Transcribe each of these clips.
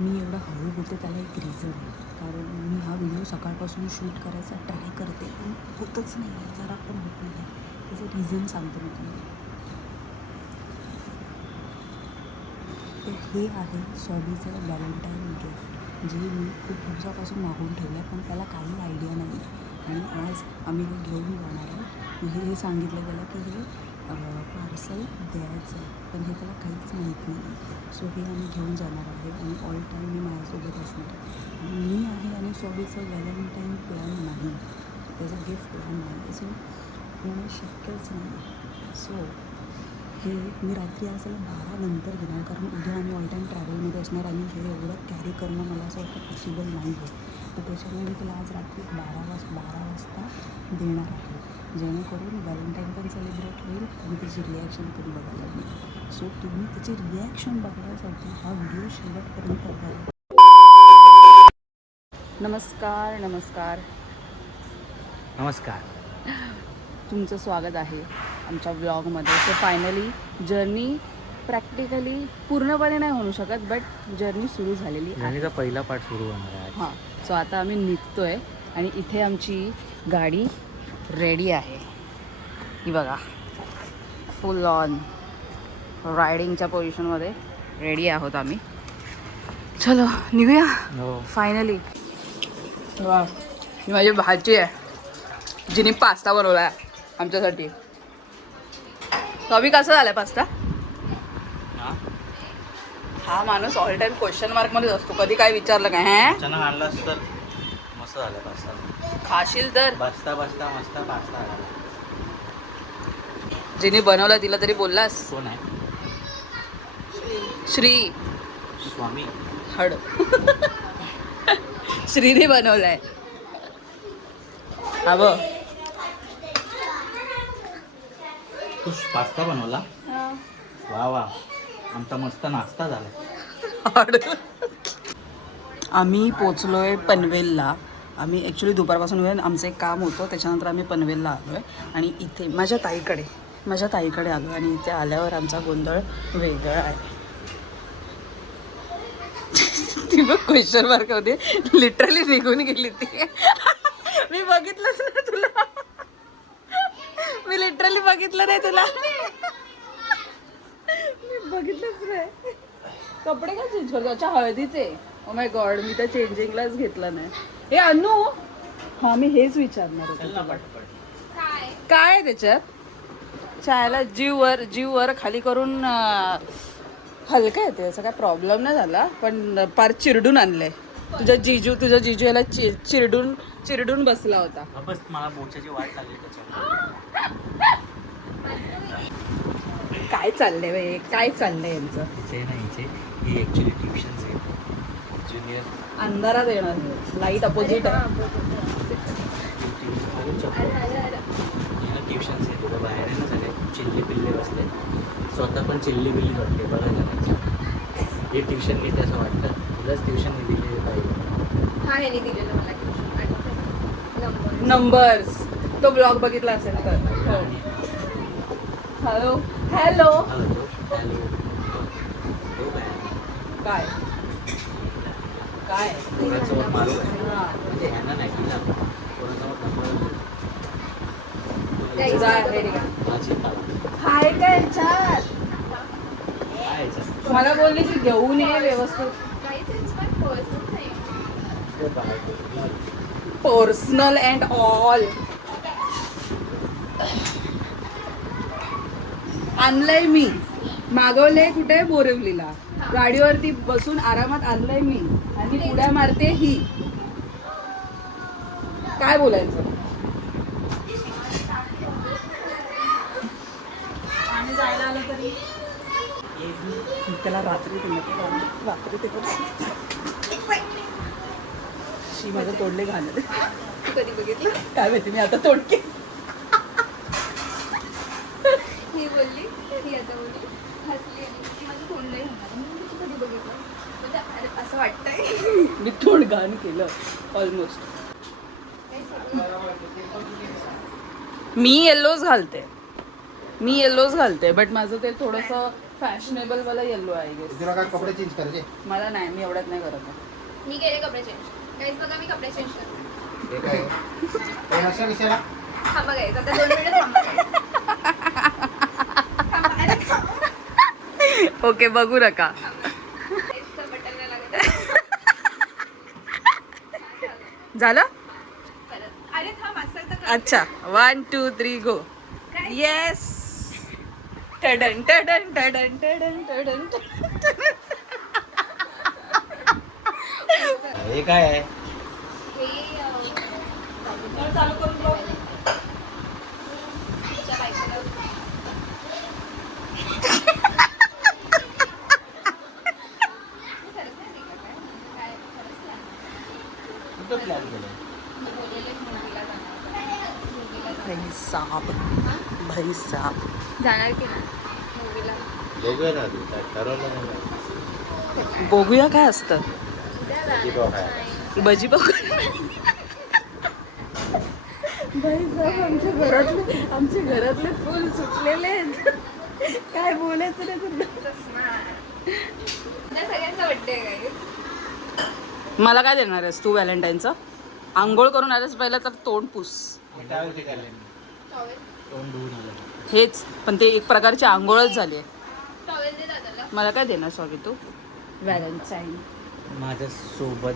मी एवढं हळू बोलते त्याला एक रिझन आहे, कारण मी हा व्हिडिओ सकाळपासून शूट करायचा ट्राय करते पण होतच नाही आहे, जरा पण होत नाही आहे. त्याचं रिझन सांगते मी तुम्हाला. तर हे आहे सॉबीचं व्हॅलेंटाईन गिफ्ट, जे मी खूप दिवसापासून मागून ठेवलं आहे पण त्याला काही आयडिया नाही. आणि आज आम्ही हे घेऊन जाणार आहे. हे सांगितलं गेलं की हे पार्सल द्यायचं आहे, पण हे त्याला काहीच माहीत नाही आहे. सो हे आम्ही घेऊन जाणार आहे आणि ऑल टाईम मी माझ्यासोबत असणार आहे. मी आहे आणि सॉबीचं व्हॅलेंटाईन प्लॅन नाही, त्याचं गिफ्ट प्लॅन नाही, सो होणं शक्यच नाही. सो हे मी रात्री आज त्याला 12 नंतर देणार, कारण उद्या आम्ही ऑल टाईम ट्रॅव्हलमध्ये असणार आणि हे एवढं कॅरी करणं मला असं वाटतं पॉसिबल नाही आहे. तर त्याच्यामुळे मी त्याला आज रात्री 12 वाजता देणार आहे, जेणेकरून व्हॅलेंटाईन पण सेलिब्रेट होईल आणि त्याची रिॲक्शन पण बघायला मिळेल. सो तुम्ही त्याची रिॲक्शन बघण्यासाठी हा व्हिडिओ शेवटपर्यंत बघा. नमस्कार नमस्कार नमस्कार. तुमचं स्वागत आहे आमच्या व्लॉगमध्ये. सो फायनली जर्नी प्रॅक्टिकली पूर्णपणे नाही होऊ शकत, बट जर्नी सुरू झालेली आहे. जर्नीचा पहिला पार्ट सुरू होणार आहे. हां, सो आता आम्ही निघतो आहे आणि इथे आमची गाडी रेडी आहे. ही बघा, फुल ऑन रायडिंगच्या पोझिशनमध्ये रेडी आहोत आम्ही. चलो निघूया हो. फायनली. वा, ही माझी भाची आहे जिने पास्ता बनवला आहे आमच्यासाठी. कवी कसं झालं पास्ता? हा माणूस ऑल टाइम क्वेश्चन मार्कमध्येच असतो, कधी काय विचारलं काय हे अचानक आणलास तर मस्त झालं पास्ता. खाशील तर. बसता बसता मस्त पास्ता आला. जिने बनवला तिला तरी बोललास? कोण आहे? श्री स्वामी. हड श्रीने बनवलाय. हा बघ, तू पास्ता बनवला? वा वा, आमचा मस्त नाश्ता झाला. आम्ही पोचलोय पनवेलला. आम्ही ॲक्च्युली दुपारपासून वेळ आमचं एक काम होतं, त्याच्यानंतर आम्ही पनवेलला आलो आहे आणि इथे माझ्या ताईकडे आलो आणि इथे आल्यावर आमचा गोंधळ वेगळा आहे. ती बघ क्वेश्चन मार्क होते, लिटरली निघून गेली ती. मी बघितलंच नाही तुला, मी लिटरली बघितलं नाही तुला, मी बघितलंच नाही. कपडे का चेंज करतो? अच्छा हळदीचे. ओ माय गॉड, मी तर चेंजिंगलाच घेतलं नाही. हे अनु, हा मी हेच विचारणार होते. काय आहे त्याच्यात? चायला जीववर खाली करून हलका येते, असं काय प्रॉब्लेम नाही झाला, पण पार चिरडून आणलंय. तुझा जिजू याला चिरडून बसला होता. बस मला बोचाची वाट लागली त्याच्यावर. काय चाललंय बे, काय चाललंय यांचं? इथे नाही, इथे ही ॲक्च्युली ट्युशन्स आहे. ज्युनियर अंधारात येणार, लाईट अपोजिट आहे. ट्युशन्स आहे, थोडं बाहेर आहे ना, सगळे चिल्ली पिल्ले बसले, स्वतः पण चिल्ली बिल्ली करते बघायला जायचं. हे ट्युशन घेते असं वाटतं, तुलाच ट्युशन मी दिलेलं पाहिजे. हा ह्याने दिलेलं मला नंबर्स. तो ब्लॉग बघितला असेल तर. हो. Hello hello. Hello hello. काय काय कोणासमोर मारू आहे हां. म्हणजे ह्यांना नाही केलं आपण. कोणासमोर नंबर जा, ready का? माझी हाय काय छान. काय यायचं? मला बोलली की घेऊन ये व्यवस्थित. पर्सनल अँड ऑल आणलंय मी, मागवलंय कुठे? बोरिवलीला. गाडीवरती बसून आरामात आणलंय मी आणि उड्या मारते ही. काय बोलायचं? आणि जायला आलं तरी त्याला रात्री ते शी माझं तोडले घालत. कधी बघितलं? काय माहिती, मी आता तोडके. ही बोलली, ही आता बोलली, हसली आणि ती माझं तोंड नाही होणार. मी कधी बघितलं? म्हणजे अरे असं वाटतंय. मी तोंड घाण केलं ऑलमोस्ट. मी येल्लोच घालते, बट माझं ते थोडंसं फॅशनेबल वाला येल्लो आहे गेस. तुला काय कपडे चेंज करायचे? मला नाही, मी एवढ्यात नाही करत आहे. मी केले कपडे चेंज. गाईज बघा मी कपडे चेंज करते. हे काय हे अशा विषयाला थांबा गाईज आता 2 मिनिट थांबा guys. थांबा, अरे थांबा. ओके, बघू नका. इतकं बटन नाही लागत. झालं? परत. अरे थांब असं तर करते. अच्छा, 1 2 3 गो. काय? येस. टडन टडन टडन टडन टडन टडन. हे काय आहे? हे चालू करून बघ. तिच्या बायकोला खरंच नाही का काय? काय खरंच नाही. कुठं प्लॅन केलं? मी बोललेले मूवीला जाणार. मूवीला भाई साहब, भाई साहब. जाणार की नाही मूवीला? बघूया ना तू काय ठरवलं नाही. बघूया काय असतं. उद्या भाजी जाणार. पाव खायला. भजी बघू. भाई साहब, आमच्या घरातले फुल सुटलेले आहेत. काय बोलायचं नाही तुला. उद्या सगळ्यांचा बड्डे आहे गाईज. मला काय देणार आहेस तू व्हॅलेंटाईनचं? आंघोळ करून आल्यास पहिलं तर तोंड पुस. काय केलं? टॉवेल तोंड धुवून आलं. हेच, पण ते एक प्रकारची आंघोळच झाली आहे. टॉवेल दे दादाला. मला काय देणार सॉरी तू? व्हॅलेंटाईन. माझ्यासोबत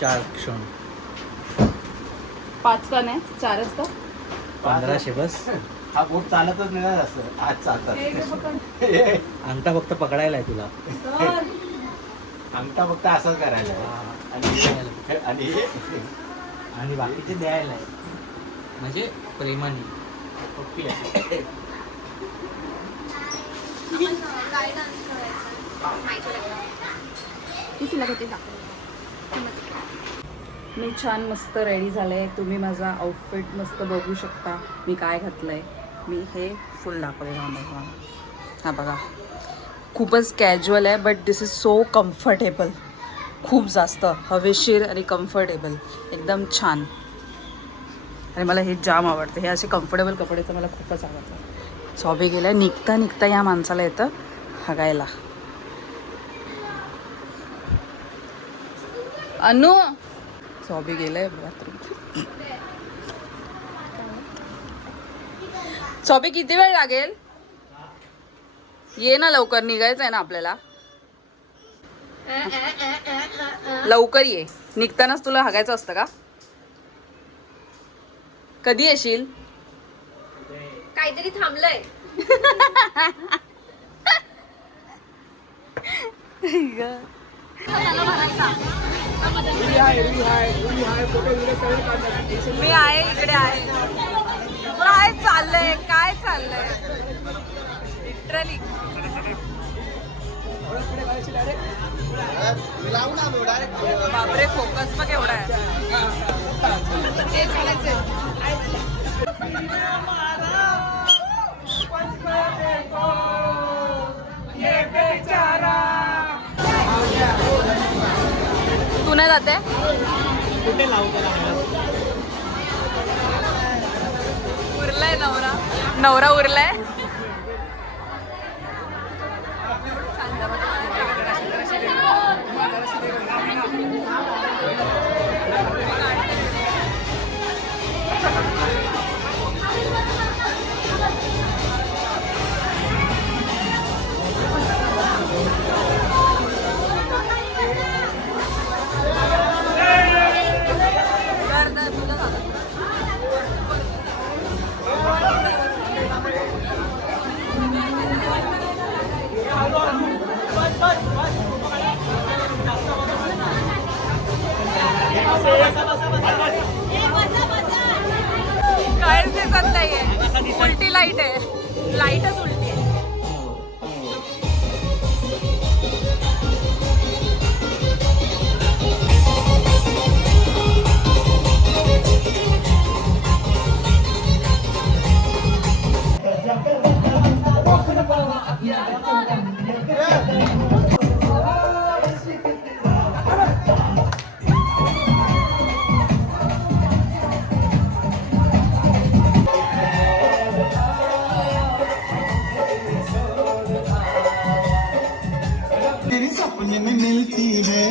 4 क्षण. 5 का नाही 4च का? 1500 बस. हा बोट चालतच नाही ना जास्त. आज चालतात. अंगठा फक्त पकडायला आहे तुला. अंगठा फक्त असंच करायला आणि आणि आणि बाकीचे द्यायला आहे. म्हणजे प्रेमाने. पप्पी आहे. आपण काय डान्स करायचा माहिती लागला. मी तुला किती दाखवलं. मी छान मस्त रेडी झाले. तुम्ही माझा आउटफिट मस्त बघू शकता. मी काय घातलंय. मी हे फुल दाखवलं मला. हा बघा, खूपच कॅज्युअल आहे but this is so comfortable. खूप जास्त हवेशीर आणि कम्फर्टेबल, एकदम छान. आणि मला हे जाम आवडतं. हे असे कम्फर्टेबल कपडे तर मला खूपच आवडतात. सॉबी गेला निघता निघता या माणसाला येतं हगायला. अनु सॉबी गेलाय बाथरूम. सॉबी किती वेळ लागेल? ये ना लवकर, निघायचं आहे ना आपल्याला. लवकर ये, निघतानाच तुला हागायचं असतं का? कधी येशील? काहीतरी थांबलंय. मी आहे इकडे आहे. काय चाललंय, काय चाललंय लिटरली. बापरे, फोकस बघ एवढा आहे. तू नाही जाते? कुठे लावतो? उरलाय नवरा, नवरा उरलाय. कायच दिसत नाहीये. उलटी लाईट आहे, लाईटच उलटी आहे. मेरे सपने में मिलती है।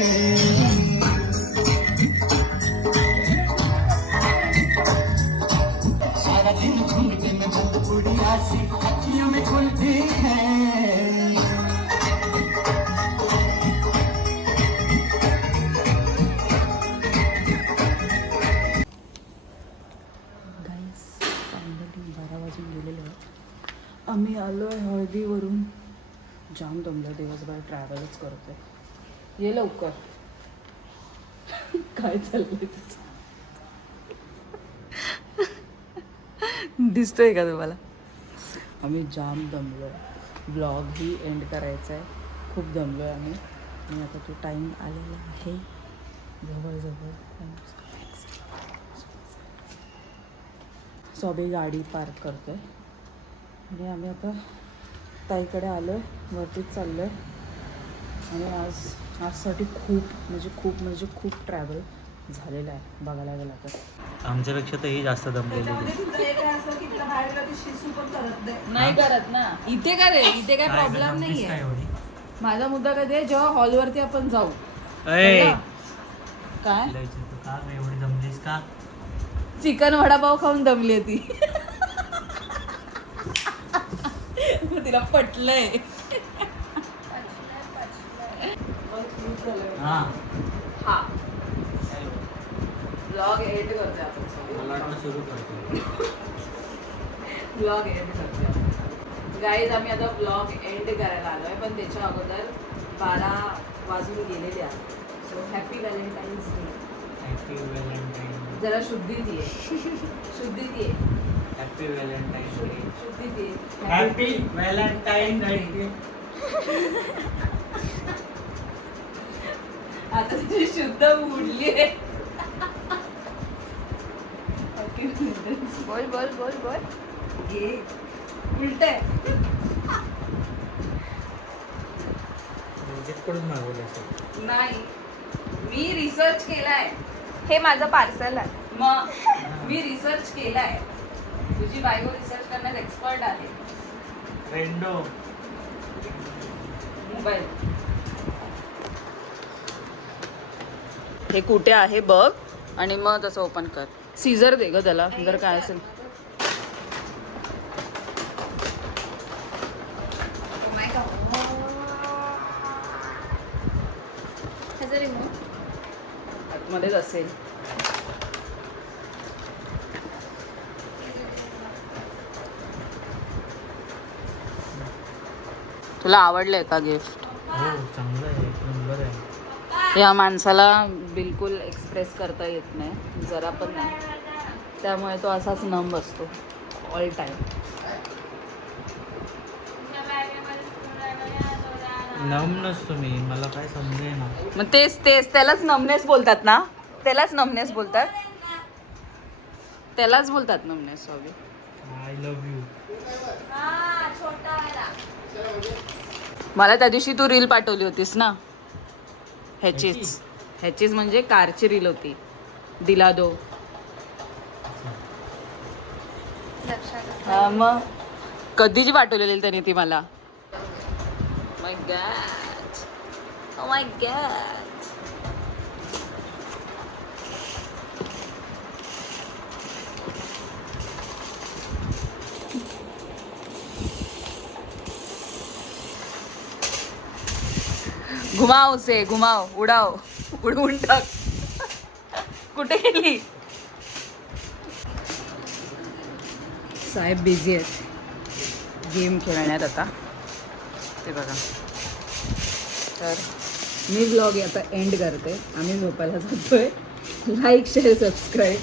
सारा दिन घूमते में बंद गुड़िया सी अखियों में खुलती है। गाईस फायनली 12 वाजून गेलेलो आहे. आम्ही आलो आहे हळदीवरून. जाम दमलं, दिवसभर ट्रॅव्हलच करतोय. ये लवकर. काय चाललंय तुझं? दिसतोय का तुम्हाला? आम्ही जाम दमलो आहे. ब्लॉगही एंड करायचा आहे. खूप दमलो आहे आम्ही आणि आता तो टाईम आलेला आहे जवळजवळ. सॉबी गाडी पार्क करतो आहे आणि आम्ही आता ताईकडे आलो आहे, वरतीच चाललो आहे. आणि आजसाठी खूप ट्रॅव्हल झालेलं आहे बघायला गेला तर. आमच्यापेक्षा तर ही जास्त दमलेली नाही करत ना. इथे का रे, इथे काय प्रॉब्लेम नाही आहे. माझा मुद्दा कधी आहे, जेव्हा हॉलवरती आपण जाऊ. कळलं? काय का एवढी दमलीस का? चिकन वडापाव खाऊन दमली ती. तिला पटलंय. हा हा ब्लॉग एंड करते आपण. मला वाटतं सुरू करतो. ब्लॉग एंड करते गाईज. आम्ही आता ब्लॉग एंड करायला आलो आहे, पण त्याच्या अगोदर 12 वाजून गेलेले आहेत. So happy Valentine's day. Happy Valentine. जरा शुद्धीत ये. शुद्धीत ये. Happy Valentine day. शुद्धीत ये. Happy Valentine day. आता तुझी शुद्ध उडली आहे. बोल बोल बोल बोल. घे उलट आहे. कडून मागवलं असेल. नाही, मी रिसर्च केलाय. हे माझं पार्सल आहे. मग मी रिसर्च केलाय. तुझी बायको रिसर्च करण्यात एक्सपर्ट आहे. रेंडो मोबाईल हे कुठे आहे बघ आणि मग तसं ओपन कर. सीझर दे ग त्याला, जर काय असेल. ह्याचा रिमोट आतमध्येच असेल. तुला आवडलंय का गिफ्ट? हो चांगलं आहे, एक नंबर आहे. या माणसाला बिलकुल एक्सप्रेस करता येत नाही, जरा पण नाही. त्यामुळे तो असाच नंब असतो ऑल टाईम. नम नसतो मी, मला काय समजे ना. मग तेच त्यालाच नमनेस बोलतात ना. त्यालाच नमनेस बोलतात. त्यालाच बोलतात numbness. Sorry. I love you. मला त्या दिवशी तू रील पाठवली होतीस ना, ह्याचीच म्हणजे कारची रील होती. दिला दो. लक्षात हा मग कधीची पाठवलेली त्याने ती मला. माय गॉड. Oh my God. घुमाव से घुमाव, उडाव, उडवून टाक. कुठे गेली? साहेब बिझी आहेत गेम खेळण्यात आता. ते बघा. तर मी ब्लॉग आता एंड करते. आम्ही झोपायला जातोय. Like share subscribe